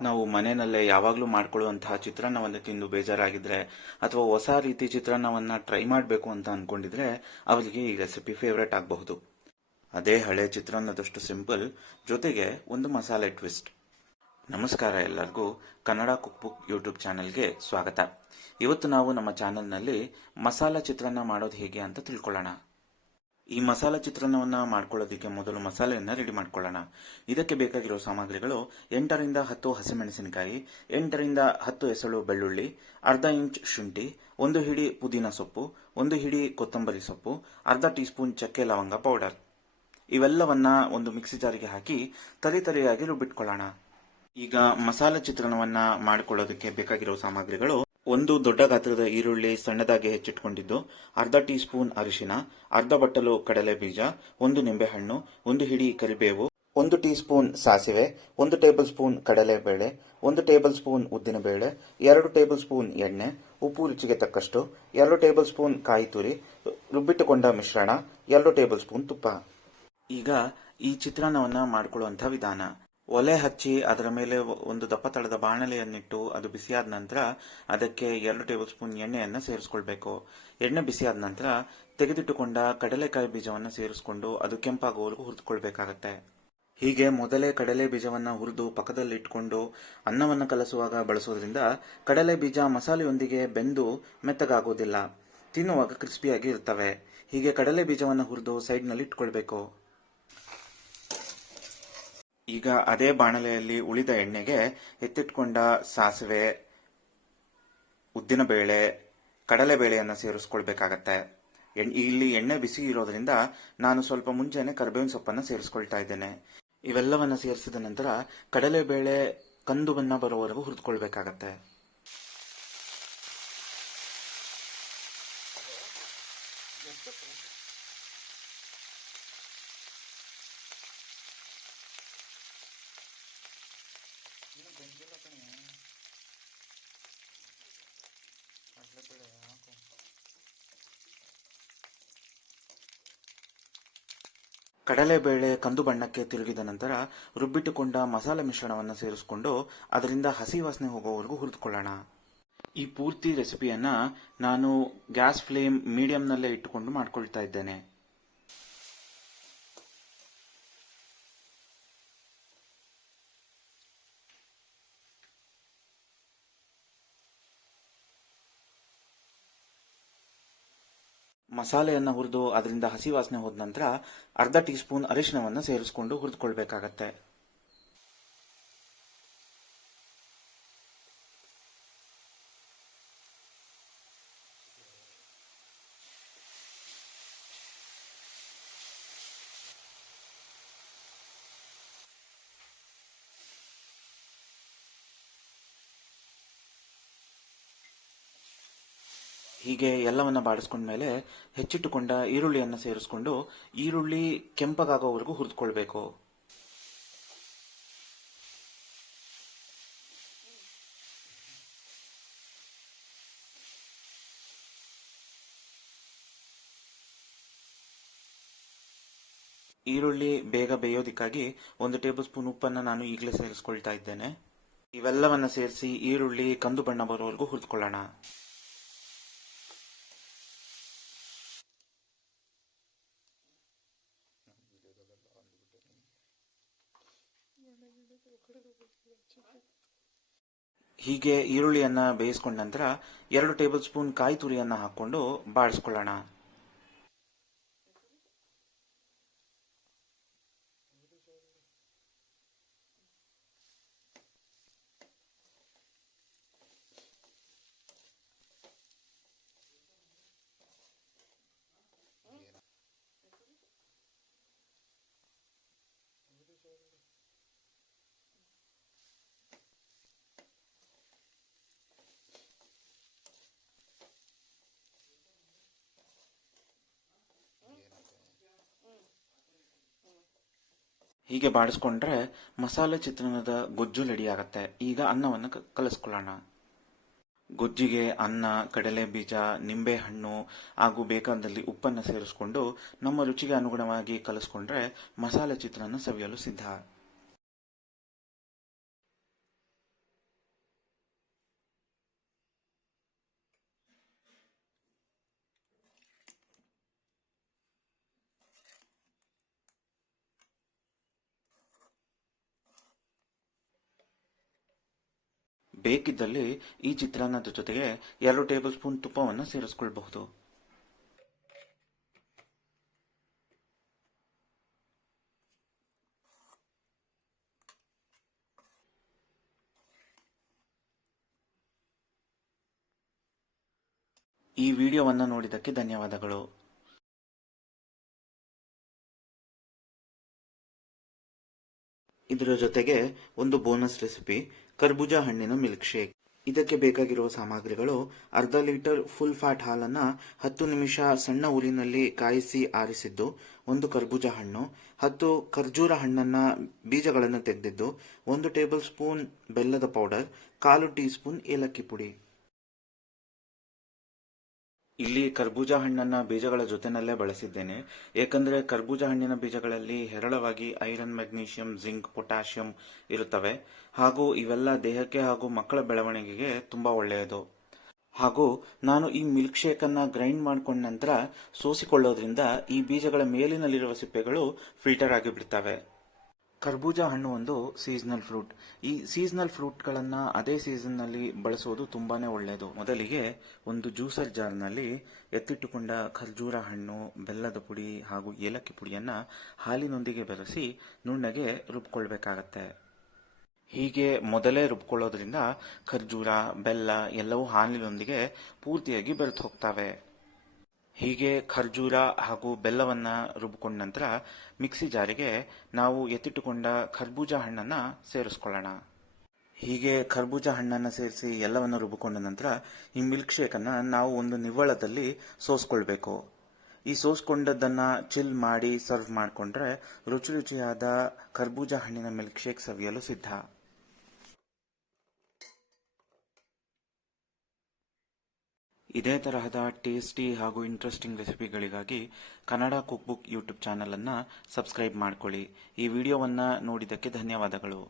ನಾವು ಮನೆಯಲ್ಲೇ ಯಾವಾಗಲೂ ಮಾಡ್ಕೊಳ್ಳುವಂತಹ ಚಿತ್ರಾನ್ನವನ್ನು ತಿಂದು ಬೇಜಾರಾಗಿದ್ರೆ ಅಥವಾ ಹೊಸ ರೀತಿ ಚಿತ್ರಾನ್ನವನ್ನು ಟ್ರೈ ಮಾಡಬೇಕು ಅಂತ ಅನ್ಕೊಂಡಿದ್ರೆ ಅವರಿಗೆ ಈ ರೆಸಿಪಿ ಫೇವ್ರೇಟ್ ಆಗಬಹುದು. ಅದೇ ಹಳೆ ಚಿತ್ರಾನ್ನದಷ್ಟು ಸಿಂಪಲ್, ಜೊತೆಗೆ ಒಂದು ಮಸಾಲೆ ಟ್ವಿಸ್ಟ್. ನಮಸ್ಕಾರ ಎಲ್ಲರಿಗೂ, ಕನ್ನಡ ಕುಕ್ ಬುಕ್ ಯೂಟ್ಯೂಬ್ ಚಾನೆಲ್ಗೆ ಸ್ವಾಗತ. ಇವತ್ತು ನಾವು ನಮ್ಮ ಚಾನೆಲ್ನಲ್ಲಿ ಮಸಾಲ ಚಿತ್ರಾನ್ನ ಮಾಡೋದು ಹೇಗೆ ಅಂತ ತಿಳ್ಕೊಳ್ಳೋಣ. ಈ ಮಸಾಲ ಚಿತ್ರಾನ್ನವನ್ನ ಮಾಡ್ಕೊಳ್ಳೋದಕ್ಕೆ ಮೊದಲು ಮಸಾಲೆಯನ್ನ ರೆಡಿ ಮಾಡ್ಕೊಳ್ಳೋಣ. ಇದಕ್ಕೆ ಬೇಕಾಗಿರೋ ಸಾಮಗ್ರಿಗಳು: 8ರಿಂದ 10 ಹಸಿಮೆಣಸಿನಕಾಯಿ, 8ರಿಂದ 10 ಎಸಳು ಬೆಳ್ಳುಳ್ಳಿ, ಅರ್ಧ ಇಂಚ್ ಶುಂಠಿ, 1 ಹಿಡಿ ಪುದೀನ ಸೊಪ್ಪು, 1 ಹಿಡಿ ಕೊತ್ತಂಬರಿ ಸೊಪ್ಪು, ಅರ್ಧ ಟೀ ಸ್ಪೂನ್ ಚಕ್ಕೆ ಲವಂಗ ಪೌಡರ್. ಇವೆಲ್ಲವನ್ನ ಒಂದು ಮಿಕ್ಸಿ ಜಾರಿಗೆ ಹಾಕಿ ತರಿಯಾಗಿ ರುಬ್ಬಿಟ್ಕೊಳ್ಳೋಣ. ಈಗ ಮಸಾಲೆ ಚಿತ್ರಾನ್ನವನ್ನ ಮಾಡಿಕೊಳ್ಳೋದಕ್ಕೆ ಬೇಕಾಗಿರೋ ಸಾಮಗ್ರಿಗಳು: ಒಂದು ದೊಡ್ಡ ಗಾತ್ರದ ಈರುಳ್ಳಿ ಸಣ್ಣದಾಗಿ ಹೆಚ್ಚಿಟ್ಕೊಂಡಿದ್ದು, ಅರ್ಧ ಟೀ ಸ್ಪೂನ್ ಅರಿಶಿನ, ಅರ್ಧ ಬಟ್ಟಲು ಕಡಲೆ ಬೀಜ, 1 ನಿಂಬೆಹಣ್ಣು, 1 ಹಿಡಿ ಕರಿಬೇವು, 1 ಟೀ ಸ್ಪೂನ್ ಸಾಸಿವೆ, 1 ಟೇಬಲ್ ಸ್ಪೂನ್ ಕಡಲೆಬೇಳೆ, 1 ಟೇಬಲ್ ಸ್ಪೂನ್ ಉದ್ದಿನಬೇಳೆ, 2 ಟೇಬಲ್ ಸ್ಪೂನ್ ಎಣ್ಣೆ, ಉಪ್ಪು ರುಚಿಗೆ ತಕ್ಕಷ್ಟು, 2 ಟೇಬಲ್ ಸ್ಪೂನ್ ಕಾಯಿ ತುರಿ, ರುಬ್ಬಿಟ್ಟುಕೊಂಡ ಮಿಶ್ರಣ, 2 ಟೇಬಲ್ ಸ್ಪೂನ್ ತುಪ್ಪ. ಈಗ ಈ ಚಿತ್ರಾನ್ನವನ್ನ ಮಾಡಿಕೊಳ್ಳುವಂತಹ ವಿಧಾನ: ಒಲೆ ಹಚ್ಚಿ ಅದರ ಮೇಲೆ ಒಂದು ದಪ್ಪ ತಳದ ಬಾಣಲೆಯನ್ನಿಟ್ಟು ಅದು ಬಿಸಿಯಾದ ನಂತರ ಅದಕ್ಕೆ 2 ಟೇಬಲ್ ಸ್ಪೂನ್ ಎಣ್ಣೆಯನ್ನು ಸೇರಿಸ್ಕೊಳ್ಬೇಕು. ಎಣ್ಣೆ ಬಿಸಿಯಾದ ನಂತರ ತೆಗೆದಿಟ್ಟುಕೊಂಡ ಕಡಲೆಕಾಯಿ ಬೀಜವನ್ನು ಸೇರಿಸ್ಕೊಂಡು ಅದು ಕೆಂಪಾಗುವವರೆಗೂ ಹುರಿದುಕೊಳ್ಬೇಕಾಗತ್ತೆ. ಹೀಗೆ ಮೊದಲೇ ಕಡಲೆ ಬೀಜವನ್ನು ಹುರಿದು ಪಕ್ಕದಲ್ಲಿ ಇಟ್ಕೊಂಡು ಅನ್ನವನ್ನು ಕಲಸುವಾಗ ಬಳಸೋದ್ರಿಂದ ಕಡಲೆ ಬೀಜ ಮಸಾಲೆಯೊಂದಿಗೆ ಬೆಂದು ಮೆತ್ತಗಾಗೋದಿಲ್ಲ, ತಿನ್ನುವಾಗ ಕ್ರಿಸ್ಪಿಯಾಗಿ ಇರ್ತವೆ. ಹೀಗೆ ಕಡಲೆ ಬೀಜವನ್ನು ಹುರಿದು ಸೈಡ್ನಲ್ಲಿ ಇಟ್ಕೊಳ್ಬೇಕು. ಈಗ ಅದೇ ಬಾಣಲೆಯಲ್ಲಿ ಉಳಿದ ಎಣ್ಣೆಗೆ ಎತ್ತಿಟ್ಕೊಂಡ ಸಾಸಿವೆ, ಉದ್ದಿನಬೇಳೆ, ಕಡಲೆಬೇಳೆಯನ್ನು ಸೇರಿಸ್ಕೊಳ್ಬೇಕಾಗತ್ತೆ. ಇಲ್ಲಿ ಎಣ್ಣೆ ಬಿಸಿ ಇರೋದ್ರಿಂದ ನಾನು ಸ್ವಲ್ಪ ಮುಂಚೆನೆ ಕರಿಬೇವಿನ ಸೊಪ್ಪನ್ನು ಸೇರಿಸ್ಕೊಳ್ತಾ ಇದ್ದೇನೆ. ಇವೆಲ್ಲವನ್ನ ಸೇರಿಸಿದ ನಂತರ ಕಡಲೆಬೇಳೆ ಕಂದು ಬಣ್ಣ ಬರೋವರೆಗೂ ಹುರಿದುಕೊಳ್ಬೇಕಾಗತ್ತೆ. ಕಡಲೆಬೇಳೆ ಕಂದು ಬಣ್ಣಕ್ಕೆ ತಿರುಗಿದ ನಂತರ ರುಬ್ಬಿಟ್ಟುಕೊಂಡ ಮಸಾಲೆ ಮಿಶ್ರಣವನ್ನು ಸೇರಿಸಿಕೊಂಡು ಅದರಿಂದ ಹಸಿ ವಾಸನೆ ಹೋಗೋವರೆಗೂ ಹುರಿದುಕೊಳ್ಳೋಣ. ಈ ಪೂರ್ತಿ ರೆಸಿಪಿಯನ್ನ ನಾನು ಗ್ಯಾಸ್ ಫ್ಲೇಮ್ ಮೀಡಿಯಂನಲ್ಲೇ ಇಟ್ಟುಕೊಂಡು ಮಾಡ್ಕೊಳ್ತಾ ಇದ್ದೇನೆ. ಮಸಾಲೆಯನ್ನು ಹುರಿದು ಅದರಿಂದ ಹಸಿ ವಾಸನೆ ಹೋದ ನಂತರ ಅರ್ಧ ಟೀ ಸ್ಪೂನ್ ಅರಿಶಿನವನ್ನು ಸೇರಿಸಿಕೊಂಡು ಹುರಿದುಕೊಳ್ಬೇಕಾಗತ್ತೆ. ಹೀಗೆ ಎಲ್ಲವನ್ನ ಬಾಡಿಸ್ಕೊಂಡ್ಮೇಲೆ ಹೆಚ್ಚಿಟ್ಟುಕೊಂಡ ಈರುಳ್ಳಿಯನ್ನು ಸೇರಿಸ್ಕೊಂಡು ಈರುಳ್ಳಿ ಕೆಂಪಗಾಗೋವರೆಗೂ ಹುರಿದುಕೊಳ್ಬೇಕು. ಈರುಳ್ಳಿ ಬೇಗ ಬೇಯೋದಿಕ್ಕಾಗಿ 1 ಟೇಬಲ್ ಸ್ಪೂನ್ ಉಪ್ಪನ್ನು ನಾನು ಈಗಲೇ ಸೇರಿಸ್ಕೊಳ್ತಾ ಇದ್ದೇನೆ. ಇವೆಲ್ಲವನ್ನ ಸೇರಿಸಿ ಈರುಳ್ಳಿ ಕಂದು ಬಣ್ಣ ಬರೋವರೆಗೂ ಹುರಿದುಕೊಳ್ಳೋಣ. ಹೀಗೆ ಈರುಳ್ಳಿಯನ್ನ ಬೇಯಿಸ್ಕೊಂಡ ನಂತರ 2 ಟೇಬಲ್ ಸ್ಪೂನ್ ಕಾಯಿ ತುರಿಯನ್ನ ಹಾಕೊಂಡು ಬಾಡಿಸ್ಕೊಳ್ಳೋಣ. ಹೀಗೆ ಬಾಡಿಸ್ಕೊಂಡ್ರೆ ಮಸಾಲೆ ಚಿತ್ರಾನ್ನದ ಗೊಜ್ಜು ರೆಡಿ ಆಗತ್ತೆ. ಈಗ ಅನ್ನವನ್ನು ಕಲಿಸ್ಕೊಳ್ಳೋಣ. ಗೊಜ್ಜಿಗೆ ಅನ್ನ, ಕಡಲೆ ಬೀಜ, ನಿಂಬೆ ಹಣ್ಣು ಹಾಗೂ ಬೇಕಾದಲ್ಲಿ ಉಪ್ಪನ್ನು ಸೇರಿಸ್ಕೊಂಡು ನಮ್ಮ ರುಚಿಗೆ ಅನುಗುಣವಾಗಿ ಕಲಿಸ್ಕೊಂಡ್ರೆ ಮಸಾಲೆ ಚಿತ್ರಾನ್ನ ಸವಿಯಲು ಸಿದ್ಧ. ಬೇಕಿದ್ದಲ್ಲಿ ಈ ಚಿತ್ರಾನ್ನದ ಜೊತೆಗೆ 2 ಟೇಬಲ್ ಸ್ಪೂನ್ ತುಪ್ಪವನ್ನು ಸೇರಿಸ್ಕೊಳ್ಬಹುದು. ಈ ವಿಡಿಯೋವನ್ನು ನೋಡಿದ್ದಕ್ಕೆ ಧನ್ಯವಾದಗಳು. ಇದರ ಜೊತೆಗೆ ಒಂದು ಬೋನಸ್ ರೆಸಿಪಿ, ಕರ್ಬೂಜ ಹಣ್ಣಿನ ಮಿಲ್ಕ್ ಶೇಕ್. ಇದಕ್ಕೆ ಬೇಕಾಗಿರುವ ಸಾಮಗ್ರಿಗಳು: ಅರ್ಧ ಲೀಟರ್ ಫುಲ್ ಫ್ಯಾಟ್ ಹಾಲನ್ನು 10 ನಿಮಿಷ ಸಣ್ಣ ಉರಿನಲ್ಲಿ ಕಾಯಿಸಿ ಆರಿಸಿದ್ದು, 1 ಕರ್ಬೂಜ ಹಣ್ಣು, 10 ಖರ್ಜೂರ ಹಣ್ಣನ್ನ ಬೀಜಗಳನ್ನು ತೆಗೆದಿದ್ದು, 1 ಟೇಬಲ್ ಸ್ಪೂನ್ ಬೆಲ್ಲದ ಪೌಡರ್, 1/4 ಟೀ ಸ್ಪೂನ್ ಏಲಕ್ಕಿ ಪುಡಿ. ಇಲ್ಲಿ ಕರ್ಬೂಜ ಹಣ್ಣನ್ನ ಬೀಜಗಳ ಜೊತೆನಲ್ಲೇ ಬಳಸಿದ್ದೇನೆ, ಏಕೆಂದರೆ ಕರ್ಬೂಜ ಹಣ್ಣಿನ ಬೀಜಗಳಲ್ಲಿ ಹೇರಳವಾಗಿ ಐರನ್, ಮೆಗ್ನೀಷಿಯಂ, ಜಿಂಕ್, ಪೊಟ್ಯಾಷಿಯಂ ಇರುತ್ತವೆ ಹಾಗೂ ಇವೆಲ್ಲ ದೇಹಕ್ಕೆ ಹಾಗೂ ಮಕ್ಕಳ ಬೆಳವಣಿಗೆಗೆ ತುಂಬಾ ಒಳ್ಳೆಯದು. ಹಾಗೂ ನಾನು ಈ ಮಿಲ್ಕ್ ಶೇಕ್ ಅನ್ನ ಗ್ರೈಂಡ್ ಮಾಡ್ಕೊಂಡ ನಂತರ ಸೋಸಿಕೊಳ್ಳೋದ್ರಿಂದ ಈ ಬೀಜಗಳ ಮೇಲಿನಲ್ಲಿರುವ ಸಿಪ್ಪೆಗಳು ಫಿಲ್ಟರ್ ಆಗಿ ಬಿಡ್ತವೆ. ಕರ್ಬೂಜ ಹಣ್ಣು ಒಂದು ಸೀಸನಲ್ ಫ್ರೂಟ್. ಈ ಸೀಸನಲ್ ಫ್ರೂಟ್ಗಳನ್ನ ಅದೇ ಸೀಸನ್ನಲ್ಲಿ ಬಳಸೋದು ತುಂಬಾನೇ ಒಳ್ಳೆಯದು. ಮೊದಲಿಗೆ ಒಂದು ಜ್ಯೂಸರ್ ಜಾರ್ನಲ್ಲಿ ಎತ್ತಿಟ್ಟುಕೊಂಡ ಖರ್ಜೂರ ಹಣ್ಣು, ಬೆಲ್ಲದ ಪುಡಿ ಹಾಗೂ ಏಲಕ್ಕಿ ಪುಡಿಯನ್ನ ಹಾಲಿನೊಂದಿಗೆ ಬೆರೆಸಿ ನುಣ್ಣಗೆ ರುಬ್ಕೊಳ್ಬೇಕಾಗತ್ತೆ. ಹೀಗೆ ಮೊದಲೇ ರುಬ್ಕೊಳ್ಳೋದ್ರಿಂದ ಖರ್ಜೂರ, ಬೆಲ್ಲ ಎಲ್ಲವೂ ಹಾಲಿನೊಂದಿಗೆ ಪೂರ್ತಿಯಾಗಿ ಬೆರೆತು ಹೋಗ್ತವೆ. ಹೀಗೆ ಖರ್ಜೂರ ಹಾಗೂ ಬೆಲ್ಲವನ್ನ ರುಬ್ಕೊಂಡ ನಂತರ ಮಿಕ್ಸಿ ಜಾರಿಗೆ ನಾವು ಎತ್ತಿಟ್ಟುಕೊಂಡ ಕರ್ಬೂಜ ಹಣ್ಣನ್ನ ಸೇರಿಸ್ಕೊಳ್ಳೋಣ. ಹೀಗೆ ಕರ್ಬೂಜ ಹಣ್ಣನ್ನ ಸೇರಿಸಿ ಎಲ್ಲವನ್ನು ರುಬ್ಕೊಂಡ ನಂತರ ಈ ಮಿಲ್ಕ್ ಶೇಕ್ ಅನ್ನ ನಾವು ಒಂದು ನಿವ್ವಳದಲ್ಲಿ ಸೋಸ್ಕೊಳ್ಬೇಕು. ಈ ಸೋಸ್ಕೊಂಡದ್ದನ್ನ ಚಿಲ್ ಮಾಡಿ ಸರ್ವ್ ಮಾಡಿಕೊಂಡ್ರೆ ರುಚಿ ರುಚಿಯಾದ ಕರ್ಬೂಜ ಹಣ್ಣಿನ ಮಿಲ್ಕ್ ಶೇಕ್ ಸವಿಯಲು ಸಿದ್ಧ. ಇದೇ ತರಹದ ಟೇಸ್ಟಿ ಹಾಗೂ ಇಂಟ್ರೆಸ್ಟಿಂಗ್ ರೆಸಿಪಿಗಳಿಗಾಗಿ Kannada cook book YouTube channel ಅನ್ನು ಸಬ್ಸ್ಕ್ರೈಬ್ ಮಾಡ್ಕೊಳ್ಳಿ. ಈ ವಿಡಿಯೋವನ್ನು ನೋಡಿದ್ದಕ್ಕೆ ಧನ್ಯವಾದಗಳು.